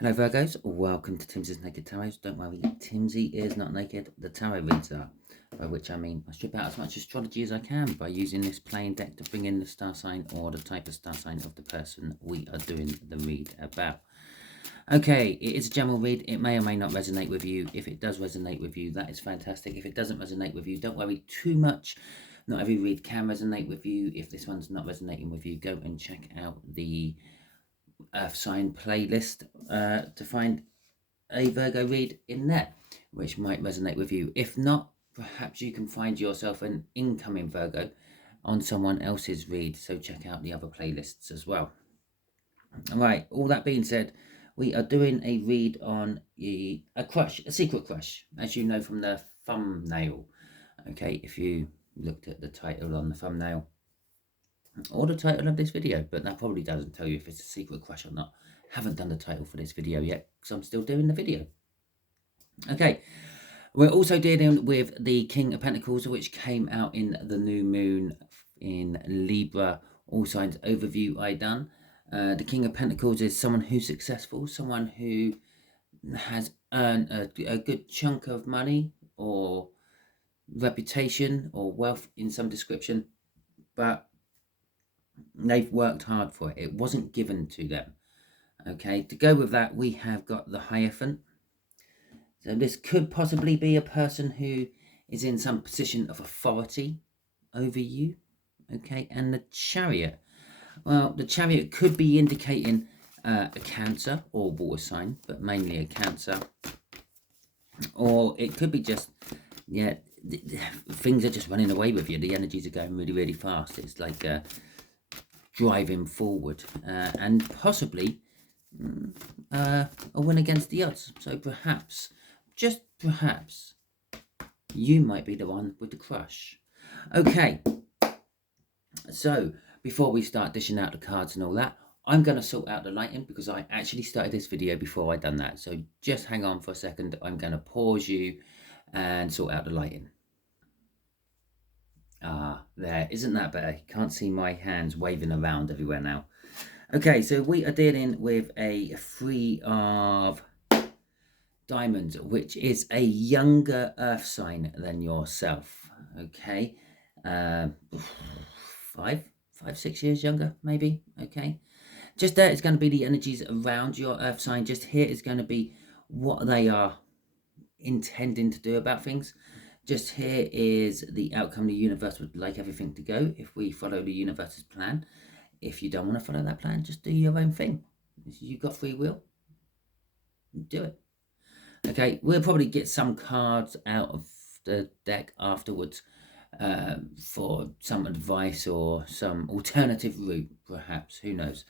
Hello Virgos, welcome to Timsy's Naked Tarot. Don't worry, Timsy is not naked, the tarot reads are. By which I mean, I strip out as much astrology as I can by using this plain deck to bring in the star sign or the type of star sign of the person we are doing the read about. Okay, it is a general read. It may or may not resonate with you. If it does resonate with you, that is fantastic. If it doesn't resonate with you, don't worry too much. Not every read can resonate with you. If this one's not resonating with you, go and check out the Earth sign playlist to find a Virgo read in there, which might resonate with you. If not, perhaps you can find yourself an incoming Virgo on someone else's read, so check out the other playlists as well. All right, all that being said, we are doing a read on a crush, a secret crush, as you know from the thumbnail. Okay, if you looked at the title on the thumbnail, or the title of this video, but that probably doesn't tell you if it's a secret crush or not. Haven't done the title for this video yet because I'm still doing the video. Okay, we're also dealing with the King of Pentacles, which came out in the new moon in Libra, all signs overview I done. The King of Pentacles is someone who's successful, someone who has earned a good chunk of money or reputation or wealth in some description, but they've worked hard for it. It wasn't given to them. Okay, to go with that, we have got the Hierophant. So this could possibly be a person who is in some position of authority over you. Okay, and the Chariot. Well, the Chariot could be indicating a Cancer or water sign, but mainly a Cancer. Or it could be just, yeah, things are just running away with you. The energies are going really, really fast. It's like driving forward and possibly a win against the odds. So perhaps, just perhaps, you might be the one with the crush. Okay, so before we start dishing out the cards and all that, I'm going to sort out the lighting because I actually started this video before I'd done that. So just hang on for a second. I'm going to pause you and sort out the lighting. There, isn't that better? You can't see my hands waving around everywhere now. Okay, so we are dealing with a Three of Diamonds, which is a younger earth sign than yourself. Okay, 6 years younger, maybe. Okay, just there is going to be the energies around your earth sign. Just here is going to be what they are intending to do about things. Just here is the outcome the universe would like everything to go if we follow the universe's plan. If you don't want to follow that plan, just do your own thing. You've got free will. Do it. Okay, we'll probably get some cards out of the deck afterwards for some advice or some alternative route, perhaps. Who knows?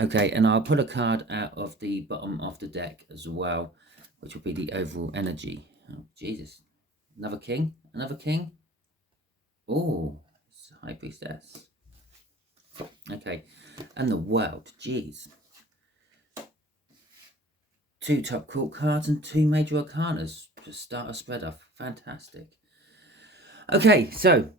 Okay, and I'll pull a card out of the bottom of the deck as well, which will be the overall energy. Oh, Jesus. Another king? Another king? Oh, it's High Priestess. Okay, and the World. Jeez. 2 top court cards and 2 major arcanas to start a spread off. Fantastic. Okay, so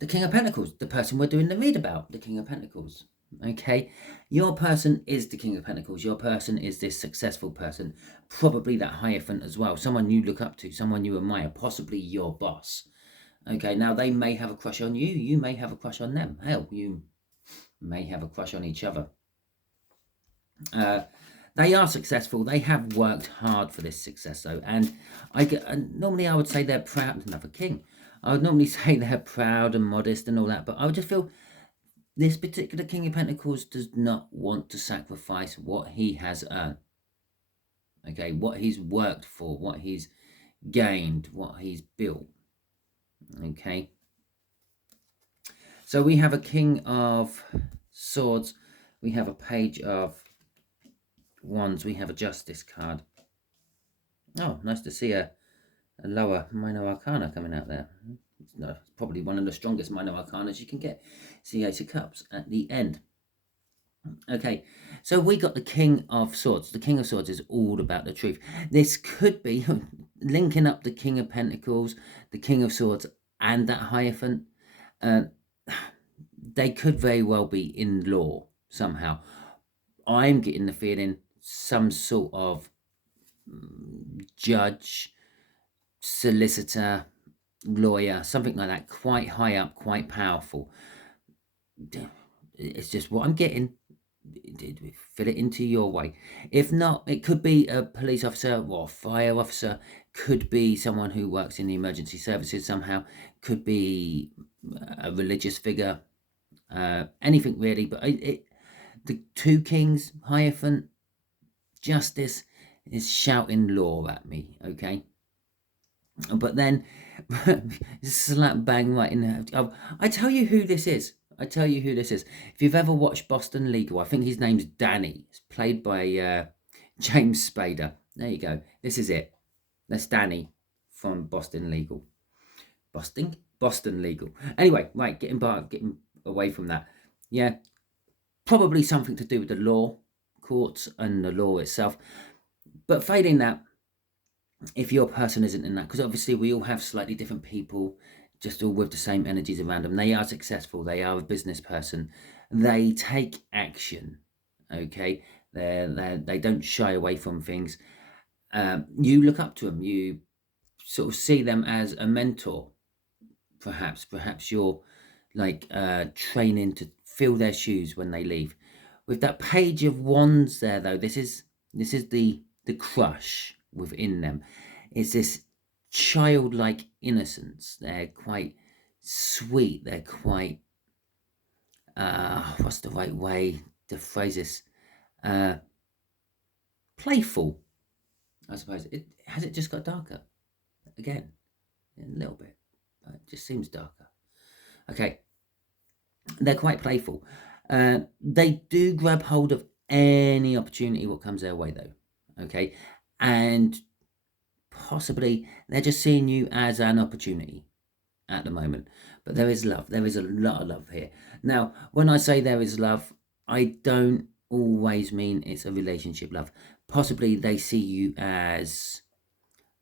the King of Pentacles, the person we're doing the read about, the King of Pentacles. Okay, your person is the King of Pentacles. Your person is this successful person, probably that Hierophant as well, someone you look up to, someone you admire, possibly your boss. Okay, now they may have a crush on you. You may have a crush on them. Hell, you may have a crush on each other. They are successful. They have worked hard for this success, though. And normally I would say they're proud. Another king. I would normally say they're proud and modest and all that, but I would just feel this particular King of Pentacles does not want to sacrifice what he has earned. Okay, what he's worked for, what he's gained, what he's built. Okay. So we have a King of Swords. We have a Page of Wands. We have a Justice card. Oh, nice to see a lower minor arcana coming out there. It's probably one of the strongest minor arcanas you can get. It's the Ace of Cups at the end. Okay, so we got the King of Swords. The King of Swords is all about the truth. This could be linking up the King of Pentacles, the King of Swords, and that Hierophant. They could very well be in law somehow. I'm getting the feeling some sort of judge, solicitor, lawyer, something like that, quite high up, quite powerful. It's just what I'm getting. Fill it into your way. If not, it could be a police officer or a fire officer, could be someone who works in the emergency services somehow, could be a religious figure, anything really. But the two kings, Hierophant, Justice, is shouting law at me, okay? But then, slap bang right in the... I tell you who this is. I tell you who this is. If you've ever watched Boston Legal, I think his name's Danny. It's played by James Spader. There you go. This is it. That's Danny from Boston Legal. Boston Legal. Anyway, right, getting away from that. Yeah, probably something to do with the law, courts, and the law itself. But failing that, if your person isn't in that, because obviously we all have slightly different people, just all with the same energies around them. They are successful. They are a business person. They take action. Okay, they don't shy away from things. You look up to them. You sort of see them as a mentor. Perhaps you're like training to fill their shoes when they leave. With that Page of Wands there, though, this is the crush within them. It's this childlike innocence. They're quite sweet. They're quite what's the right way to phrase this? Playful, I suppose. Has it just got darker again? A little bit. It just seems darker. Okay, they're quite playful. They do grab hold of any opportunity what comes their way, though. Okay, and possibly they're just seeing you as an opportunity at the moment. But there is love. There is a lot of love here. Now, when I say there is love, I don't always mean it's a relationship love. Possibly they see you as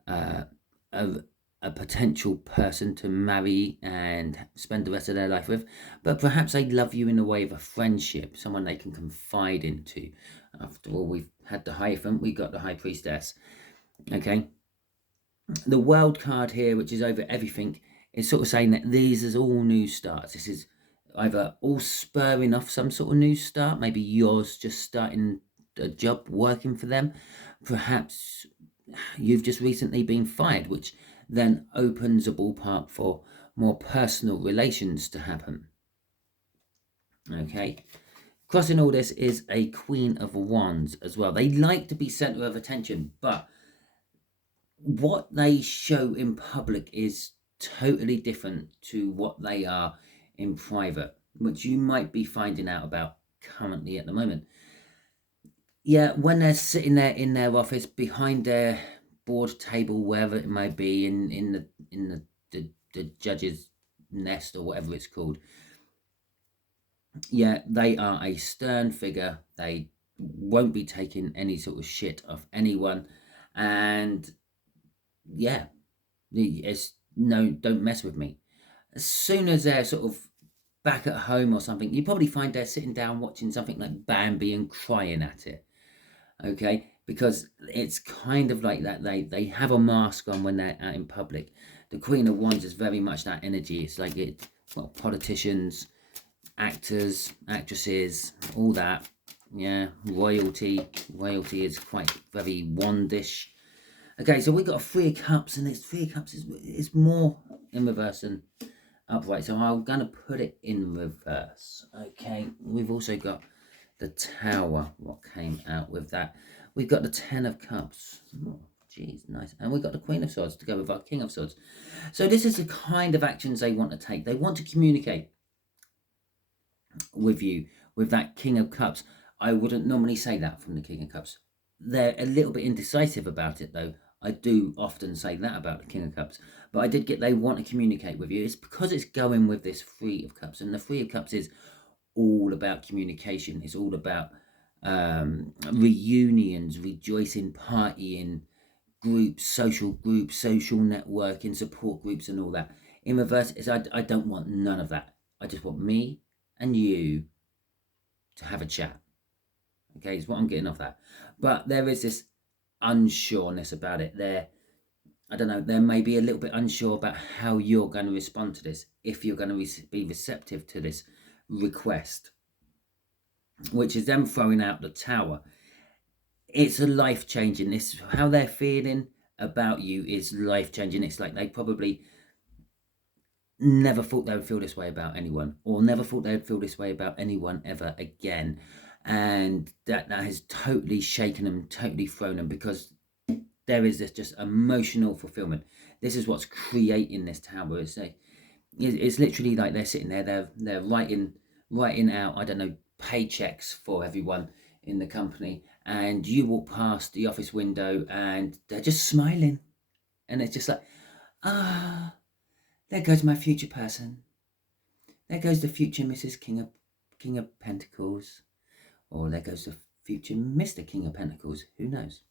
a potential person to marry and spend the rest of their life with, but perhaps they love you in the way of a friendship, someone they can confide into. After all, we've had the Hierophant, we got the High Priestess. Okay, the World card here, which is over everything, is sort of saying that these is all new starts. This is either all spurring off some sort of new start, maybe yours just starting a job working for them, perhaps you've just recently been fired, which then opens a ballpark for more personal relations to happen. Okay, crossing all this is a Queen of Wands as well. They like to be center of attention, but what they show in public is totally different to what they are in private, which you might be finding out about currently at the moment. Yeah, when they're sitting there in their office behind their board table, wherever it may be, in the judge's nest or whatever it's called. Yeah, they are a stern figure. They won't be taking any sort of shit off anyone, and yeah, it's no, don't mess with me. As soon as they're sort of back at home or something, you probably find they're sitting down watching something like Bambi and crying at it. Okay, because it's kind of like that. They have a mask on when they're out in public. The Queen of Wands is very much that energy. It's like politicians, actors, actresses, all that. Yeah, royalty is quite very wandish. Okay, so we got a Three of Cups, and this Three of Cups is more in reverse than upright. So I'm gonna put it in reverse. Okay, we've also got the Tower, what came out with that. We've got the Ten of Cups. Oh, geez, nice. And we've got the Queen of Swords to go with our King of Swords. So this is the kind of actions they want to take. They want to communicate with you with that King of Cups. I wouldn't normally say that from the King of Cups. They're a little bit indecisive about it, though. I do often say that about the King of Cups. But I did get they want to communicate with you. It's because it's going with this Three of Cups. And the Three of Cups is all about communication. It's all about reunions, rejoicing, partying, groups, social networking, support groups, and all that. In reverse, is I don't want none of that. I just want me and you to have a chat. Okay, is what I'm getting off that. But there is this unsureness about it. I don't know, there may be a little bit unsure about how you're going to respond to this, if you're going to be receptive to this request, which is them throwing out the Tower. It's a life-changing. This, how they're feeling about you is life-changing. It's like they probably never thought they would feel this way about anyone, or never thought they would feel this way about anyone ever again. And that has totally shaken them, totally thrown them, because there is this just emotional fulfillment. This is what's creating this Tower. It's literally like they're sitting there, they're writing out, I don't know, paychecks for everyone in the company, and you walk past the office window and they're just smiling, and it's just like, ah, there goes my future person. There goes the future Mrs. King of Pentacles, or there goes the future Mr. King of Pentacles. Who knows?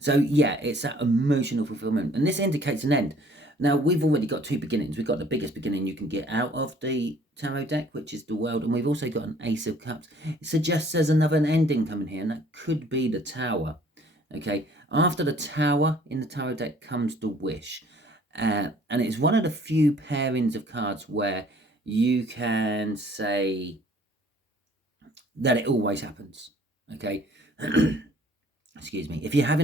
So yeah, it's that emotional fulfillment, and this indicates an end. Now, we've already got two beginnings. We've got the biggest beginning you can get out of the tarot deck, which is the World, and we've also got an Ace of Cups. It suggests there's another ending coming here, and that could be the Tower. Okay, after the Tower in the tarot deck comes the Wish, and it's one of the few pairings of cards where you can say that it always happens. Okay. Excuse me. If you have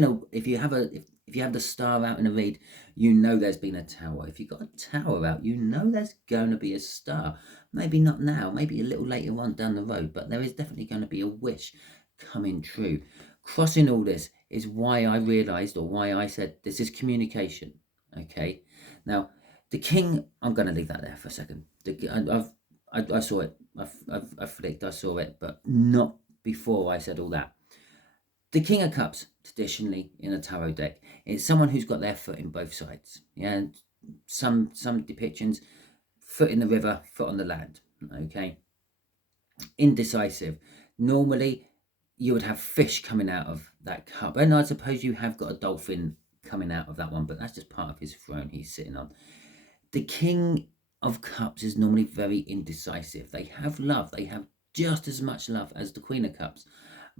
the Star out in a read, you know there's been a Tower. If you've got a Tower out, you know there's going to be a Star. Maybe not now, maybe a little later on down the road, but there is definitely going to be a wish coming true. Crossing all this is why I realised, or why I said, this is communication. Okay. Now, the King, I'm going to leave that there for a second. I saw it. I flicked. I saw it, but not before I said all that. The King of Cups, traditionally in a tarot deck, is someone who's got their foot in both sides. Yeah, some depictions, foot in the river, foot on the land. Okay, indecisive. Normally, you would have fish coming out of that cup, and I suppose you have got a dolphin coming out of that one, but that's just part of his throne he's sitting on. The King of Cups is normally very indecisive. They have love. They have just as much love as the Queen of Cups,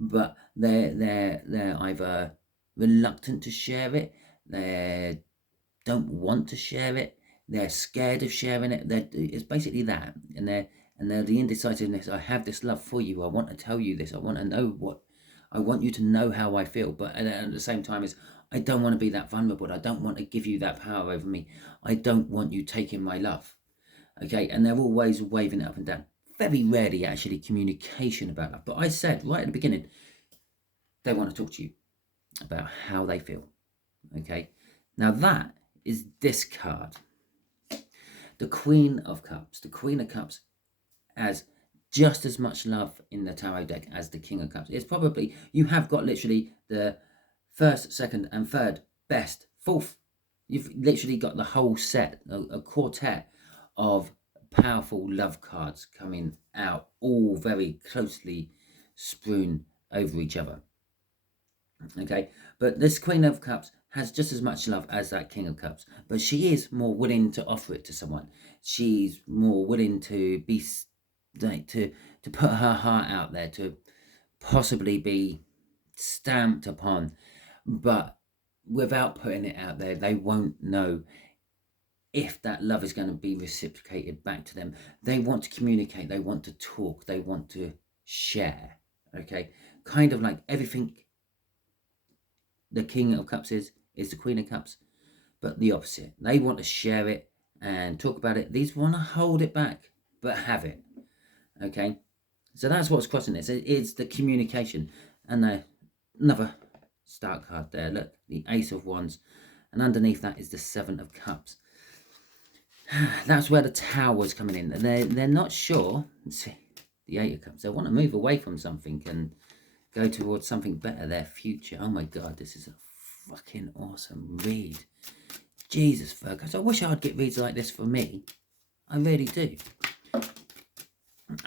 but they're either reluctant to share it, they don't want to share it, they're scared of sharing it. It's basically that, and they're the indecisiveness. I have this love for you. I want to tell you this. I want to know what. I want you to know how I feel, but at the same time, I don't want to be that vulnerable. I don't want to give you that power over me. I don't want you taking my love. Okay, and they're always waving it up and down. Very rarely actually communication about that. But I said right at the beginning, they want to talk to you about how they feel. Okay, now that is this card, the Queen of Cups. The Queen of Cups has just as much love in the tarot deck as the King of Cups. It's probably, you have got literally the first, second, and third best, fourth. You've literally got the whole set, a quartet of powerful love cards coming out, all very closely strewn over each other. Okay, but this Queen of Cups has just as much love as that King of Cups, but she is more willing to offer it to someone. She's more willing to be like to put her heart out there, to possibly be stamped upon, but without putting it out there, they won't know if that love is going to be reciprocated back to them. They want to communicate, they want to talk, they want to share. Okay, kind of like everything the King of Cups is the Queen of Cups, but the opposite. They want to share it and talk about it. These want to hold it back, but have it. Okay, so that's what's crossing this. It's the communication. And another start card there. Look, the Ace of Wands, and underneath that is the Seven of Cups. That's where the Tower's coming in. They're not sure. Let's see, the Eight of Cups. They want to move away from something and go towards something better, their future. Oh my God, this is a fucking awesome read. Jesus, Virgo. I wish I'd get reads like this for me. I really do.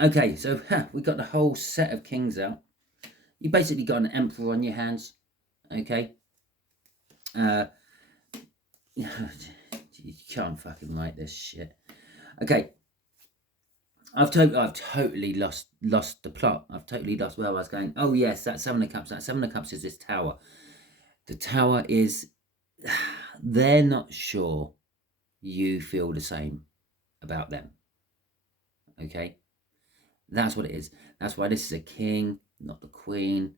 Okay, so we got the whole set of kings out. You basically got an emperor on your hands. Okay. You can't fucking write this shit. Okay. I've totally lost the plot. I've totally lost where I was going. Oh yes, that Seven of Cups. That Seven of Cups is this tower. The tower is, they're not sure you feel the same about them. Okay, that's what it is. That's why this is a king, not the queen.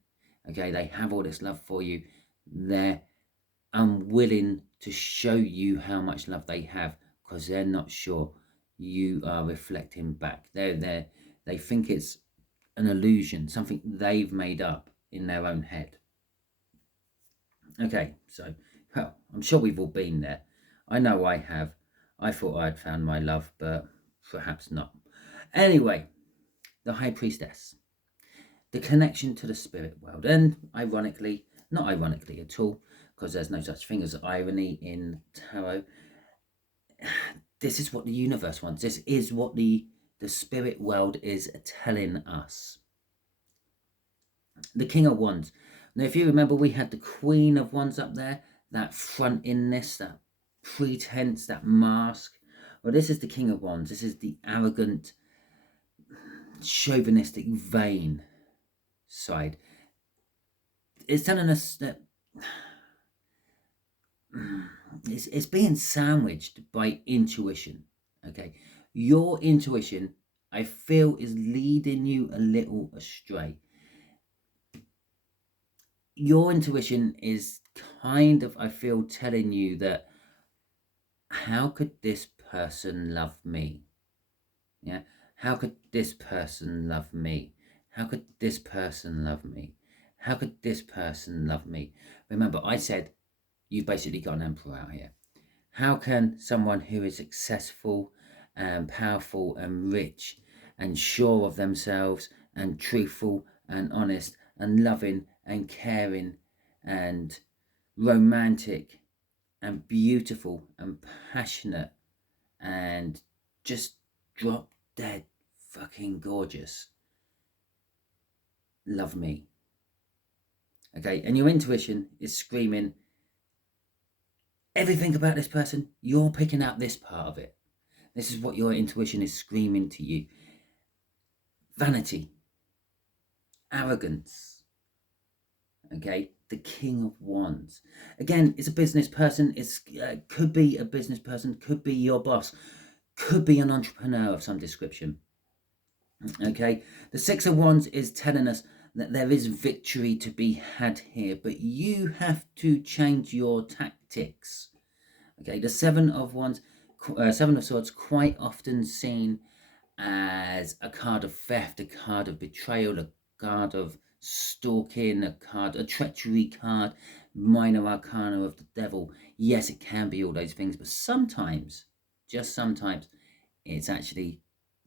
Okay, they have all this love for you. They're unwilling to show you how much love they have because they're not sure you are reflecting back. They think it's an illusion, something they've made up in their own head. Okay, so, well, I'm sure we've all been there. I know I have. I thought I'd found my love, but perhaps not. Anyway, the High Priestess, the connection to the spirit world, and ironically, not ironically at all, because there's no such thing as irony in tarot. This is what the universe wants. This is what the spirit world is telling us. The King of Wands. Now, if you remember, we had the Queen of Wands up there, that frontiness, that pretense, that mask. Well, this is the King of Wands. This is the arrogant, chauvinistic, vain side. It's telling us that it's being sandwiched by intuition. Okay, your intuition, I feel, is leading you a little astray. Your intuition is kind of, I feel, telling you that, how could this person love me? Yeah, how could this person love me? How could this person love me? How could this person love me? Remember, I said you've basically got an emperor out here. How can someone who is successful and powerful and rich and sure of themselves and truthful and honest and loving and caring and romantic and beautiful and passionate and just drop dead fucking gorgeous love me? Okay, and your intuition is screaming everything about this person. You're picking out this part of it. This is what your intuition is screaming to you. Vanity, arrogance. Okay, the King of Wands. Again, it's a business person. It's could be a business person, could be your boss, could be an entrepreneur of some description. Okay, the Six of Wands is telling us that there is victory to be had here, but you have to change your tactics. Okay, the Seven of Wands, Seven of Swords, quite often seen as a card of theft, a card of betrayal, a card of stalking, a treachery card, minor arcana of the devil. Yes, it can be all those things, but sometimes, just sometimes, it's actually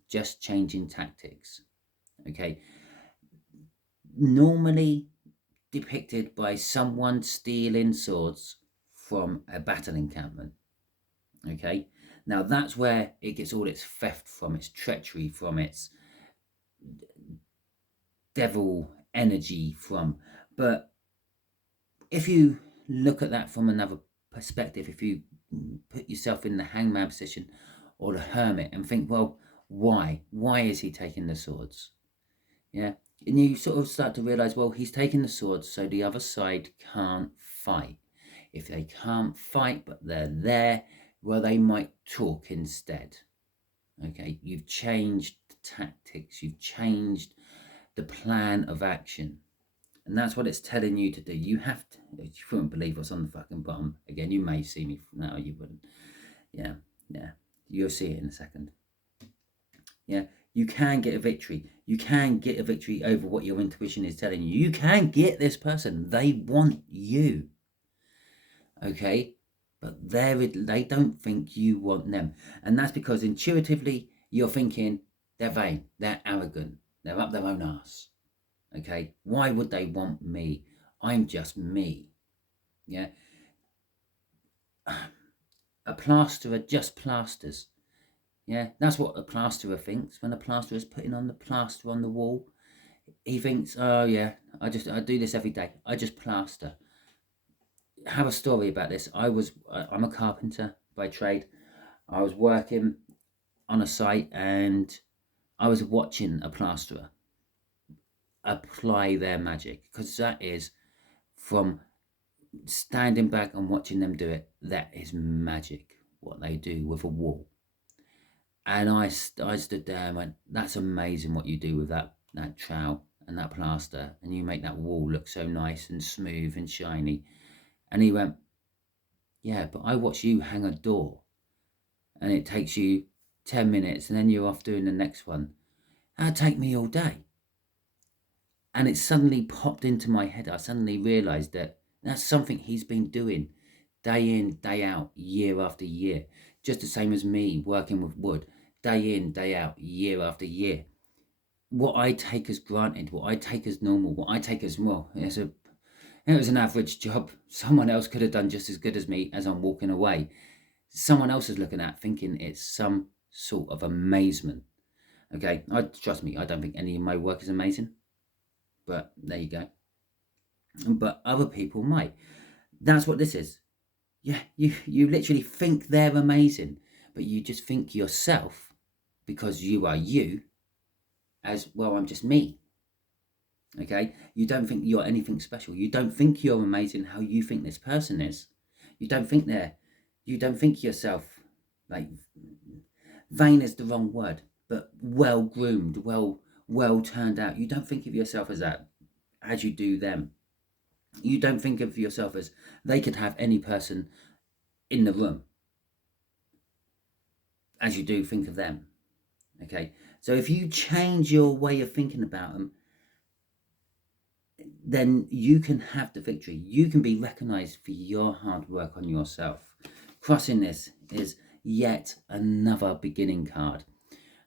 just changing tactics. Okay, normally depicted by someone stealing swords from a battle encampment. Okay, now that's where it gets all its theft from, its treachery from, its devil energy from. But if you look at that from another perspective, if you put yourself in the hangman position or the hermit and think, well, why is he taking the swords? Yeah, and you sort of start to realize, well, he's taking the swords so the other side can't fight. If they can't fight but they're there, well, they might talk instead. Okay, you've changed the tactics, you've changed the plan of action, and that's what it's telling you to do. You have to, you wouldn't believe what's on the fucking bottom. Again, you may see me now, you wouldn't. Yeah, you'll see it in a second. Yeah, you can get a victory. You can get a victory over what your intuition is telling you. You can get this person. They want you. Okay, but they don't think you want them, and that's because intuitively you're thinking they're vain, they're arrogant, they're up their own arse. Okay, why would they want me? I'm just me. Yeah, a plasterer just plasters. Yeah, that's what a plasterer thinks. When a plasterer is putting on the plaster on the wall, he thinks, oh yeah, I do this every day, I just plaster. I have a story about this. I'm a carpenter by trade. I was working on a site and I was watching a plasterer apply their magic, because that is, from standing back and watching them do it, that is magic, what they do with a wall. And I stood there and went, that's amazing what you do with that trowel and that plaster, and you make that wall look so nice and smooth and shiny. And he went, yeah, but I watch you hang a door and it takes you 10 minutes and then you're off doing the next one. That'd take me all day. And it suddenly popped into my head. I suddenly realised that that's something he's been doing day in, day out, year after year. Just the same as me working with wood, day in, day out, year after year. What I take as granted, what I take as normal, what I take as, well, it was an average job. Someone else could have done just as good as me as I'm walking away. Someone else is looking at, thinking it's some sort of amazement. Okay, trust me, I don't think any of my work is amazing. But there you go. But other people might. That's what this is. Yeah, you literally think they're amazing, but you just think yourself, because you are you, as, well, I'm just me. Okay, you don't think you're anything special. You don't think you're amazing how you think this person is. You don't think yourself, like, vain is the wrong word, but well groomed, well turned out. You don't think of yourself as that, as you do them. You don't think of yourself as they could have any person in the room, as you do think of them. Okay, so if you change your way of thinking about them, then you can have the victory. You can be recognized for your hard work on yourself. Crossing this is yet another beginning card.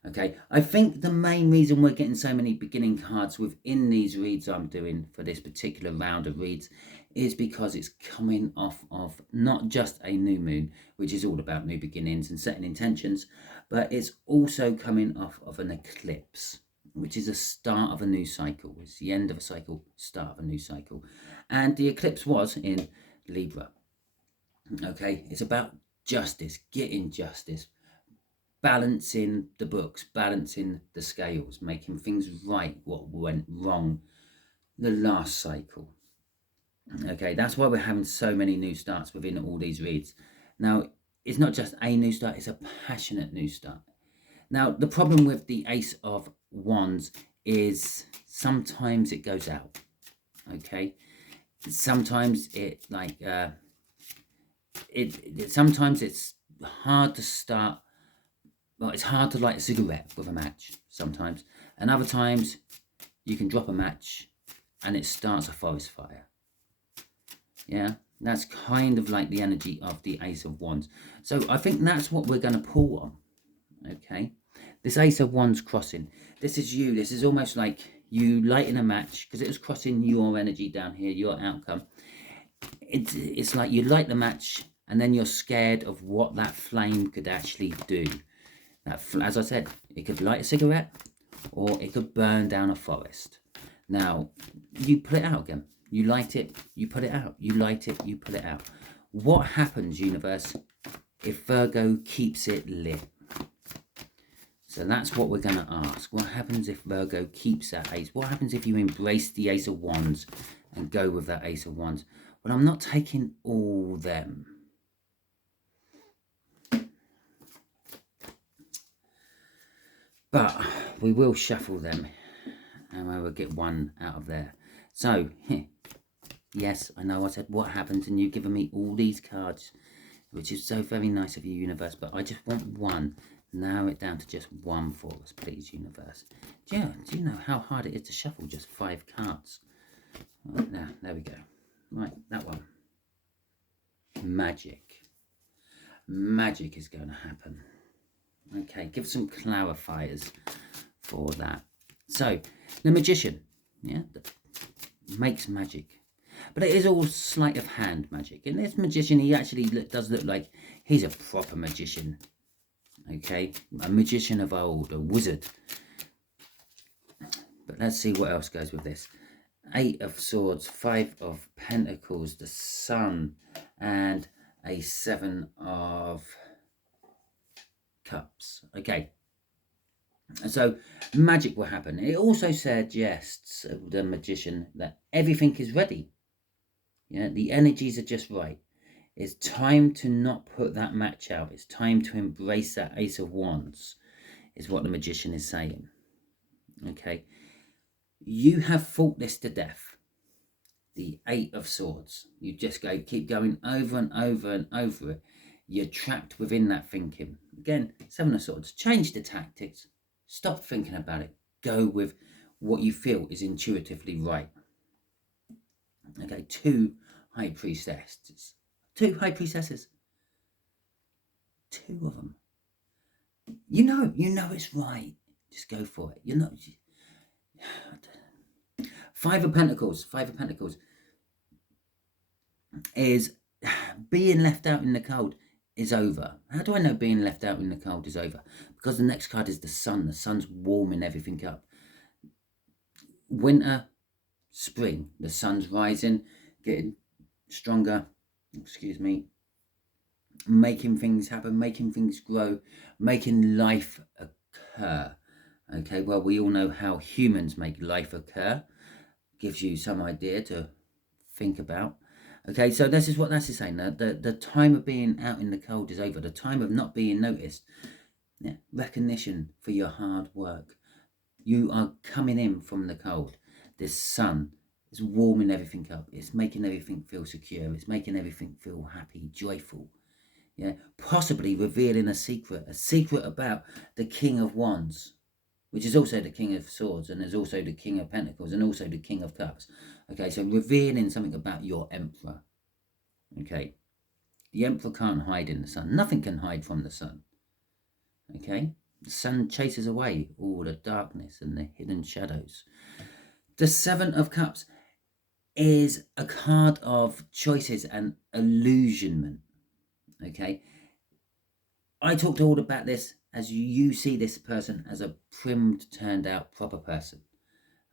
Okay, I think the main reason we're getting so many beginning cards within these reads I'm doing for this particular round of reads is because it's coming off of not just a new moon, which is all about new beginnings and setting intentions, but it's also coming off of an eclipse, which is the start of a new cycle. It's the end of a cycle, start of a new cycle. And the eclipse was in Libra. Okay, it's about justice, getting justice, balancing the books, balancing the scales, making things right, what went wrong the last cycle. Okay, that's why we're having so many new starts within all these reads. Now, it's not just a new start, it's a passionate new start. Now, the problem with the Ace of Wands is sometimes it goes out. Okay, sometimes it sometimes it's hard to start. Well, it's hard to light a cigarette with a match sometimes, and other times you can drop a match and it starts a forest fire. Yeah, that's kind of like the energy of the Ace of Wands. So I think that's what we're going to pull on. Okay, this Ace of Wands crossing. This is you. This is almost like you lighting a match, because it was crossing your energy down here, your outcome. It's like you light the match and then you're scared of what that flame could actually do. As I said, it could light a cigarette or it could burn down a forest. Now, you put it out again. You light it, you put it out. You light it, you put it out. What happens, universe, if Virgo keeps it lit? So that's what we're going to ask. What happens if Virgo keeps that ace? What happens if you embrace the Ace of Wands and go with that Ace of Wands? Well, I'm not taking all them. But we will shuffle them and we will get one out of there. So, yes, I know I said what happens, and you've given me all these cards, which is so very nice of you, universe, but I just want one. Narrow it down to just one for us, please, universe. Do you know how hard it is to shuffle just 5 cards? Right, now, there we go. Right, that one. Magic. Magic is going to happen. Okay, give some clarifiers for that. So, the Magician, yeah, makes magic. But it is all sleight of hand magic. And this magician, he actually does look like he's a proper magician. Okay, a magician of old, a wizard. But let's see what else goes with this. 8 of Swords, 5 of Pentacles, the Sun, and a 7 of Cups. Okay. So magic will happen. It also suggests, the magician, that everything is ready. Yeah, the energies are just right. It's time to not put that match out. It's time to embrace that Ace of Wands, is what the magician is saying. Okay. You have fought this to death. The Eight of Swords. You just keep going over and over and over it. You're trapped within that thinking. Again, Seven of Swords. Change the tactics. Stop thinking about it. Go with what you feel is intuitively right. Okay, two high priestesses. Two high priestesses. Two of them. You know it's right. Just go for it. Five of Pentacles. Five of Pentacles is being left out in the cold is over. How do I know being left out in the cold is over? Because the next card is the sun. The sun's warming everything up. Winter, spring, the sun's rising, getting stronger, excuse me, making things happen, making things grow, making life occur. Okay, well, we all know how humans make life occur. Gives you some idea to think about. Okay, so this is what that's saying. The time of being out in the cold is over. The time of not being noticed. Yeah, recognition for your hard work. You are coming in from the cold. This sun is warming everything up. It's making everything feel secure. It's making everything feel happy, joyful. Yeah, possibly revealing a secret about the King of Wands, which is also the King of Swords, and is also the King of Pentacles, and also the King of Cups. Okay, so revealing something about your Emperor. Okay, the Emperor can't hide in the sun. Nothing can hide from the sun. Okay, the sun chases away all the darkness and the hidden shadows. The Seven of Cups is a card of choices and illusionment. Okay, I talked all about this as you see this person as a primed, turned out, proper person.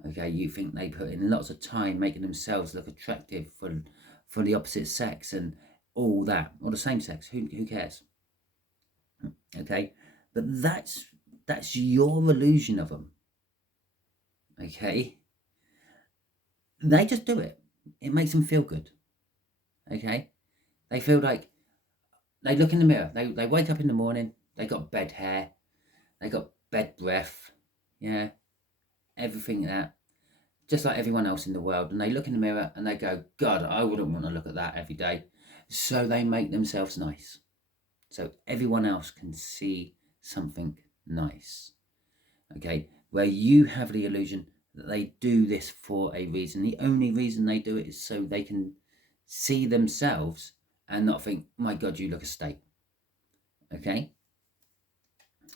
Okay, you think they put in lots of time making themselves look attractive for the opposite sex and all that, or the same sex. Who cares? Okay, but that's your illusion of them. Okay, they just do it. It makes them feel good. Okay, they feel like they look in the mirror. They wake up in the morning. They got bed hair. They got bed breath. Yeah, everything that. Just like everyone else in the world, and they look in the mirror and they go, God, I wouldn't want to look at that every day. So they make themselves nice. So everyone else can see something nice. Okay, where you have the illusion that they do this for a reason. The only reason they do it is so they can see themselves and not think, my God, you look a steak. Okay,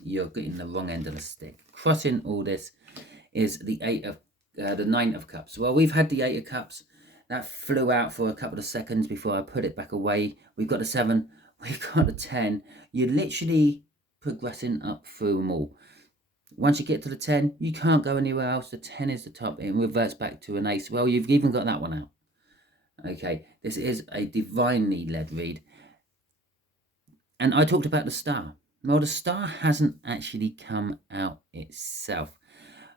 you're getting the wrong end of the stick. Crossing all this is the Nine of Cups. Well, we've had the Eight of Cups. That flew out for a couple of seconds before I put it back away. We've got the 7. We've got the 10. You're literally progressing up through them all. Once you get to the 10, you can't go anywhere else. The 10 is the top. It reverts back to an ace. Well, you've even got that one out. Okay, this is a divinely led read. And I talked about the star. Well, the star hasn't actually come out itself.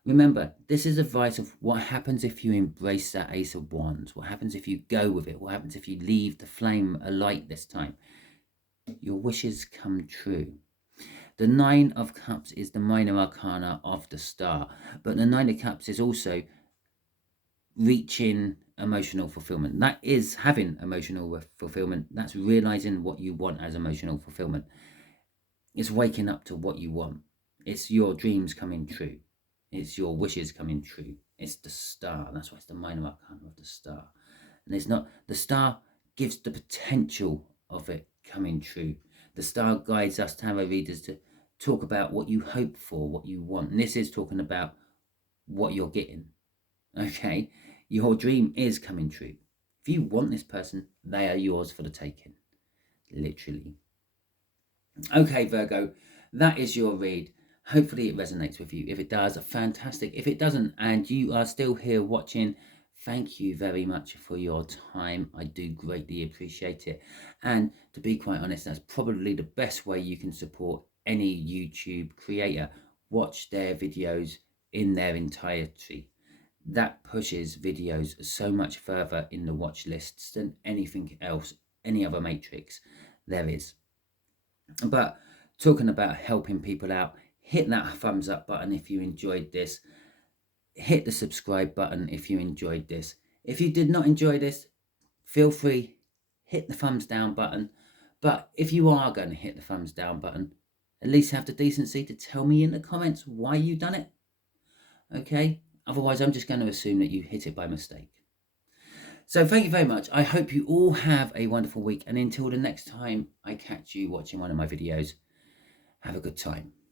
Remember, this is advice of what happens if you embrace that Ace of Wands. What happens if you go with it? What happens if you leave the flame alight this time? Your wishes come true. The Nine of Cups is the minor arcana of the star, but the Nine of Cups is also reaching emotional fulfillment. That is having emotional fulfillment. That's realizing what you want as emotional fulfillment. It's waking up to what you want. It's your dreams coming true. It's your wishes coming true. It's the star. That's why it's the minor arcana of the star. And it's not, the star gives the potential of it coming true. The star guides us tarot readers to talk about what you hope for, what you want. And this is talking about what you're getting. Okay? Your dream is coming true. If you want this person, they are yours for the taking. Literally. Okay, Virgo, that is your read. Hopefully it resonates with you. If it does, fantastic. If it doesn't, and you are still here watching, thank you very much for your time. I do greatly appreciate it. And to be quite honest, that's probably the best way you can support any YouTube creator watch their videos in their entirety. That pushes videos so much further in the watch lists than anything else, any other matrix there is. But talking about helping people out, hit that thumbs up button if you enjoyed this. Hit the subscribe button if you enjoyed this. If you did not enjoy this, feel free, hit the thumbs down button. But if you are going to hit the thumbs down button, at least have the decency to tell me in the comments why you done it. Okay? Otherwise, I'm just going to assume that you hit it by mistake. So thank you very much. I hope you all have a wonderful week. And until the next time I catch you watching one of my videos, have a good time.